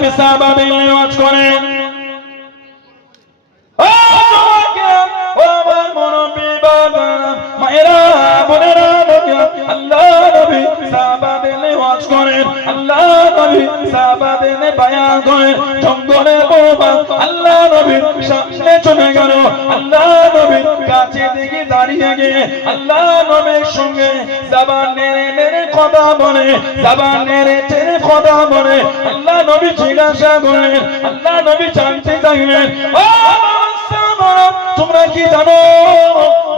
নবী সাহাবাদের ওয়াজ করেন জঙ্গলে আল্লাহ নবীর সামনে চলে গেল। আল্লাহ নবীর কাছে দিকে দাঁড়িয়ে গিয়ে আল্লাহ নবীর সঙ্গে জবান নেড়ে নেড়ে কথা বলে, জবান নেড়ে নেড়ে কথা বলে। আল্লাহ নবী জিজ্ঞাসা করলেন, আল্লাহ নবী জানতে চাইলেন, ও তোমরা কি জানো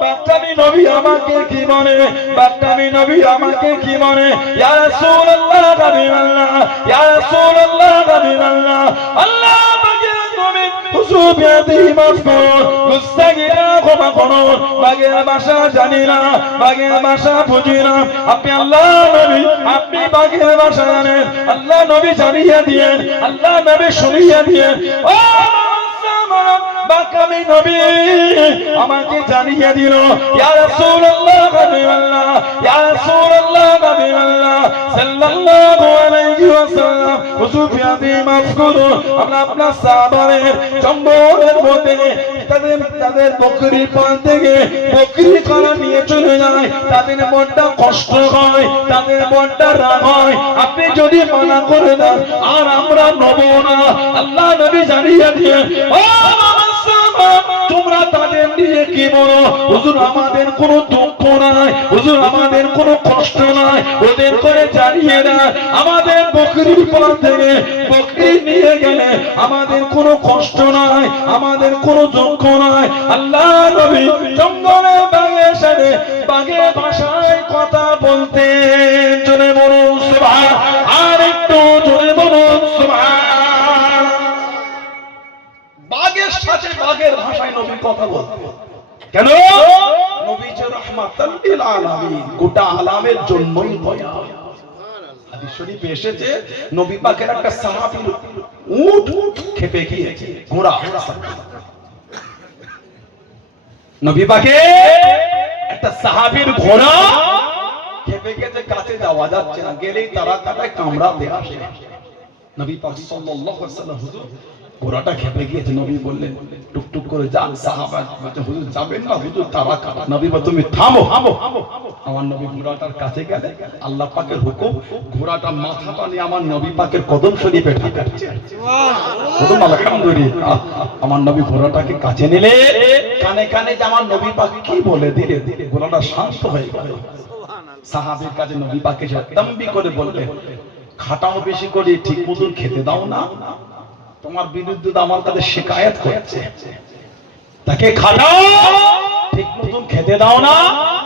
বাচ্চামি নবী আমাকে কি বলে? বাচ্চামি নবী আমাকে কি বলে? ইয়া রাসূলুল্লাহ হাবিবাল্লাহ, ইয়া রাসূলুল্লাহ হাবিবাল্লাহ, আল্লাহ পাকের নবী হুজুর বিয়াদি মাফ করুন, গুস্তাগিরা ক্ষমা করুন, বাগের ভাষা জানি না, বাগের ভাষা বুঝি না। আপনি আল্লাহ নবী, আপনি বাগের ভাষা জানেন, আল্লাহ নবী জানিয়ে দিয়েন, আল্লাহ নবী শুনিয়ে দিয়েন। ও বাকামি নবী আমাকে জানিয়ে দিল, ইয়া রাসূলুল্লাহ হাবিবাল্লাহ, ইয়া রাসূলুল্লাহ হাবিবাল্লাহ সাল্লাল্লাহু আলাইহি ওয়াসাল্লাম, হুজুর বিয়াদি মাফ করুন, আমরা আপনার সাহাবাদের জঙ্গলের মধ্যে তাদের বকরি পাল থেকে বকরি কলা নিয়ে চলে যায়, তাদের মনটা কষ্ট হয়, তাদের মনটা রাগ হয়। আপনি যদি মানা করে দেন আর আমরা নেব না, আল্লাহ নবী জানিয়ে দিয়ে, ও তোমরা তাদের নিয়ে কি বলো? হুজুর আমাদের কোনো দুঃখ নাই, হুজুর আমাদের কোনো কষ্ট নাই, ওদের করে জানিয়ে না আমাদের বকরির পাল থেকে বকরি নিয়ে গেলে আমাদের কোনো কষ্ট নাই, আমাদের কোনো দুঃখ নাই। আল্লাহ নবী জঙ্গলে বাগে সাথে বাগে ভাষায় কথা বলতে, জোরে বলুন সুবহান, আর একটু জোরে বলুন সুবহান। বাগের সাথে বাগের ভাষায় নবী কথা বলতেন। কেন? নবী যে রাহমাতাল লিল আলামিন, গোটা আলামের জন্যই দয়া। হাদিস শরীফে এসেছে নবী পাকের একটা সাহাবীর উট খেপে গিয়েছে, ঘোড়া। নবী পাকে একটা সাহাবীর ঘোড়া খেপে গিয়েছে, কাছে যাওয়া যাচ্ছে না, গেলেই তারা তাকে কামড়াতে আসে। নবী পাক সাল্লাল্লাহু আলাইহি ওয়াসাল্লাম, হুজুর ঘোড়াটা খেপে গিয়েছে। নবী বললেন টুকটুক করে যান। সাহাবা বলছে হুজুর যাবেন না, হুজুর তারা কাটা। নবী বলে তুমি থামো। আমার নবী ঘোড়াটার কাছে গেলে আল্লাহ পাকের হুকুম, ঘোড়াটা মাথাটা নিয়ে আমার নবী পাকের কদম শরীফে ঠেকাচ্ছে। কদম আলহামদুলিল্লাহ। আমার নবী ঘোড়াটাকে কাছে নিলে কানে কানে যে আমার নবী পাক কি বলে দিলে ঘোড়াটা শান্ত হয়ে গেল। সাহাবীর কাছে নবী পাকে তাম্বি করে বললেন, খাটাও বেশি করে, ঠিক মতন খেতে দাও না, তোমার বিরুদ্ধে আমার কাছে শিকায়ত করছে। তাকে খাটাও, ঠিক মতন খেতে দাও না,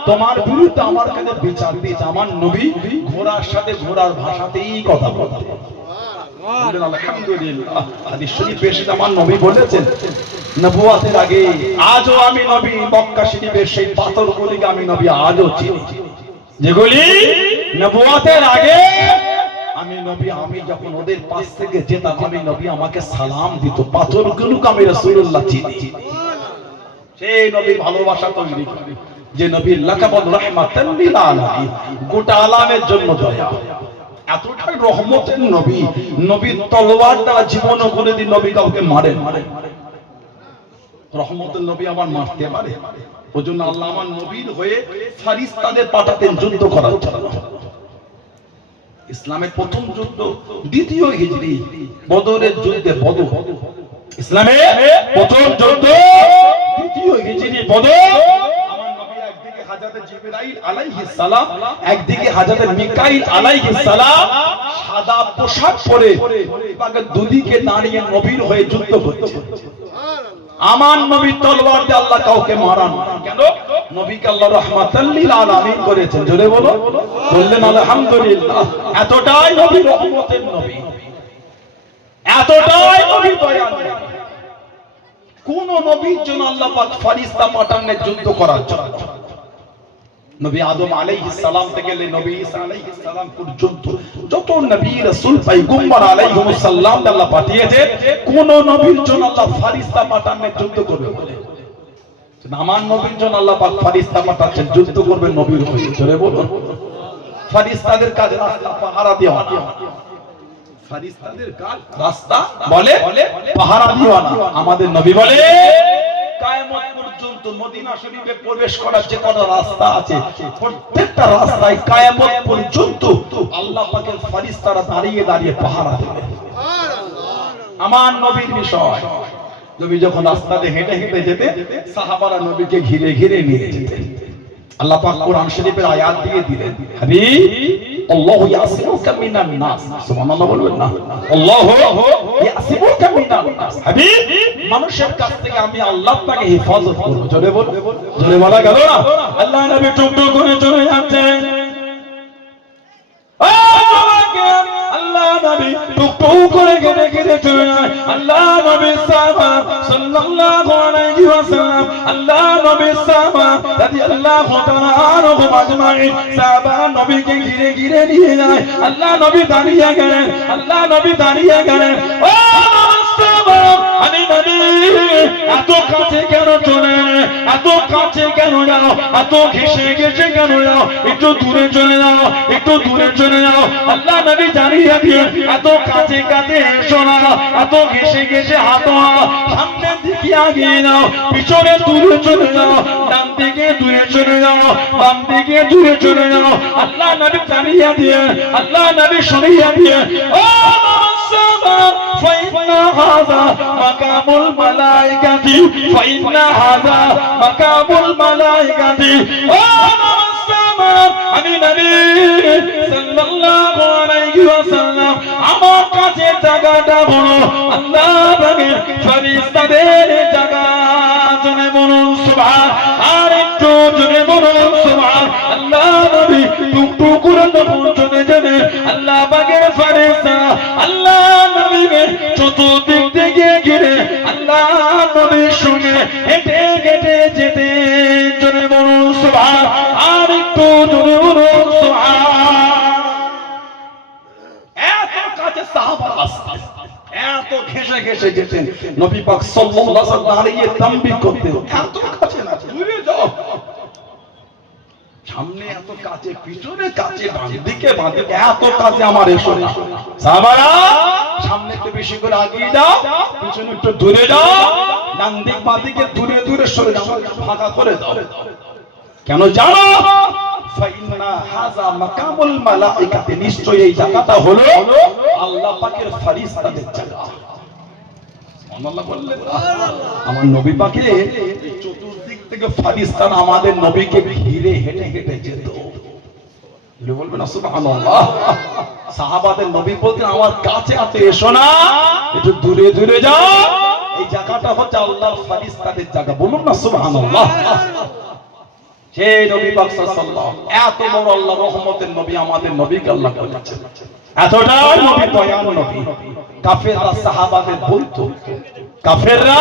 তোমার বিরুদ্ধে আমার কাছে বিচার দিয়েছে। আমার নবী ঘোড়ার সাথে ঘোড়ার ভাষাতেই কথা বলতেন। আলহামদুলিল্লাহ। হাদিস শরীফে এসে আমার নবী বলেছেন, নবুয়তের আগে আজও আমি নবী মক্কা শরীফের সেই পাথরগুলিকে আমি নবী আজও চিনি, যেগুলি নবুয়তের আগে আমি নবী, আমি যখন ওদের পাশ থেকে যেতাম আমি নবী আমাকে সালাম দিত, পাথরগুলোকে আমি রাসূলুল্লাহ চিনি। সেই নবীর ভালোবাসা তৈরি করে, যে নবীর লাকাবুর রাহমাতাল লিল আলামিন, গোটা আলামের জন্য দয়া। এতটাই রহমতের নবী, নবীর তলোয়ার দ্বারা জীবন করে দিন নবী কাউকে মারেন। রহমতের নবী আমার মারতে পারে, ওজন্য আল্লাহ আমার নবীর হয়ে ফেরেশতাদের পাঠাতেন যুদ্ধ করার জন্য। ইসলামের প্রথম যুদ্ধ দ্বিতীয় হিজরি বদরের যুদ্ধে, বদর ইসলামের প্রথম যুদ্ধ দ্বিতীয় হিজরি বদর। আমার নবী একদিকে হযরত জিবরাইল আলাইহিস সালাম, একদিকে হযরত মিকাইল আলাইহিস সালাম সাদা পোশাক পরে পাকে দুদিকে দাঁড়িয়ে নবীর হয়ে যুদ্ধ করছে। আমার নবী তলোয়ার দিয়ে আল্লাহ কাউকে মারান। কেন? নবীকে আল্লাহ রাহমাতাল লিল আলামিন করেছেন। জোরে বলো, বললেন আলহামদুলিল্লাহ। এতটাই নবী রহমতের নবী, এতটাই নবী দয়ার নবী। কোন নবীর জন্য আল্লাহ পাক ফেরেশতা পাঠানের যুদ্ধ করার জন্য? নবী আদম আলাইহিস সালাম থেকে নবী ঈসা আলাইহিস সালাম পর্যন্ত যত নবী রাসূল পয়গম্বর আলাইহিস সালাম আল্লাহ পাঠিয়েছে, কোন নবীর জন্য আল্লাহ ফেরেশতা পাঠানের যুদ্ধ করবে বলে? আমার নবীর জন্য আল্লাহ পাক ফেরেশতা পাঠাচ্ছেন, যুদ্ধ করবে নবীর হয়ে। জোরে বলুন, ফেরেশতাদের কাজে রাস্তা পাহারা দেওয়া। ফারিস্তাদের কাজ রাস্তা বলে পাহারা দিও না। আমাদের নবী বলে কিয়ামত পর্যন্ত মদিনা শরীফে প্রবেশ করার যে কটা রাস্তা আছে প্রত্যেকটা রাস্তায় কিয়ামত পর্যন্ত আল্লাহ পাকের ফেরেশতারা দাঁড়িয়ে দাঁড়িয়ে পাহারা দেবে। আমার নবীর বিষয়, নবী যখন রাস্তাতে হেঁটে হেঁটে যেতে সাহাবারা নবীকে ঘিরে ঘিরে নিয়ে যেতেন। আল্লাহ পাক কোরআন শরীফের আয়াত দিয়ে দিলেন, হাবিব আল্লাহু ইয়াসিমুকা মিনান নাস, সুবহানাল্লাহ বলবেন না, আল্লাহু ইয়াসিমুকা মিনান নাস, হাবিব মানুষের কাছ থেকে আমি আল্লাহ পাকে হেফাজত করব। জোরে বল, জোরে বলা গেল না? আল্লাহ নবী টুকটুক করে চলে যাচ্ছেন, আল্লাহ নবী টুকটুক করে ঘিরে ঘিরে চলে যায়। আল্লাহ নবী সাল্লাল্লাহু আলাইহি ওয়াসাল্লাম, আল্লাহ নবী রাদিয়াল্লাহু তাআলা আনহুম আজমাইন সাহাবা নবীকে ঘিরে ঘিরে নিয়ে যায়। আল্লাহ নবী দাঁড়িয়ে গেলেন, আল্লাহ নবী দাঁড়িয়ে গেলেন। ও সাহাবা, আমি নবী এত কাছে কেন চলে, এত কাছে কেন যাও, এত ঘেসে ঘেসে কেন যাও, একটু দূরে চলে যাও, একটু দূরে চলে যাও। আল্লাহ নবী জানিয়ে দিয়ে এত কাছে কাছে এসো না, এত ঘেসে ঘেসে হাঁটো না, সামনের দিকে আগিয়ে নাও, পিছনে দূরে চলে যাও, ডান দিকে দূরে চলে যাও, বাম দিকে দূরে চলে যাও। আল্লাহ নবী জানিয়ে দিয়ে, আল্লাহ নবী শুনিয়ে দিয়ে, ও فإن هذا مقام الملائكة فإن هذا مقام الملائكة আমি নবী সাল্লাল্লাহু আলাইহি ওয়াসাল্লাম আমার কাছে জায়গাটা হলো আল্লাহ পাকের ফেরেশতাদের জায়গা। জোরে বলুন সুবহান, আর একটু জোরে বলুন সুবহান। আল্লাহ নবী টুকটুক করে যখন চলে যাবে, আল্লাহ পাকের ফেরেশতা আল্লাহ নবীকে চতুর্দিক থেকে ঘিরে আল্লাহ নবীর সঙ্গে হেঁটে হেঁটে যেতে। জোরে বলুন সুবহান, আর একটু জোরে বলুন সুবহান। এত কাছে সাহাবা আসতেন, এত ঘেঁষে ঘেঁষে যেতেন। নবী পাক সাল্লাল্লাহু আলাইহি ওয়াসাল্লাম দাঁড়িয়ে তানবীহ করতেন, এত কাছে না, দূরে যাও। সামনে এত কাছে, পিছনে কাছে, ডান দিকে বাঁ দিকে, এত কাছে আমার এসো না। সাহাবারা সামনে একটু বেশি করে আগিয়ে যাও, পিছনে একটু দূরে যাও, ডান দিক বাঁ দিকে দূরে দূরে সরে যাও, ফাঁকা করে দাও। কেন জানো? ফাইন্না হাযা মাকামুল মালাইকাতি, নিশ্চয়ই এই জায়গাটা হলো আল্লাহ পাকের ফেরেশতাদের জায়গা। সুবহানাল্লাহ বললেন। আমার নবী পাকে চতুর্দিক থেকে ফেরেশতারা আমাদের নবীকে ঘিরে হেঁটে হেঁটে যেত। বলবেন না সুবহানাল্লাহ? সাহাবাদের নবী বলতেন আমার কাছে আছে এসো না, একটু দূরে দূরে যাও, এই জায়গাটা হচ্ছে আল্লাহর ফেরেশতাদের জায়গা। বলুন না সুবহানাল্লাহ? সেই নবী পাক সাল্লাল্লাহু আলাইহি ওয়াসাল্লাম এত বড় আল্লাহর রহমতের নবী, আমাদের নবীকে আল্লাহ বলেছেন এতটাই নবী দয়ালু নবী। কাফেররা সাহাবাদের বলতো, কাফেররা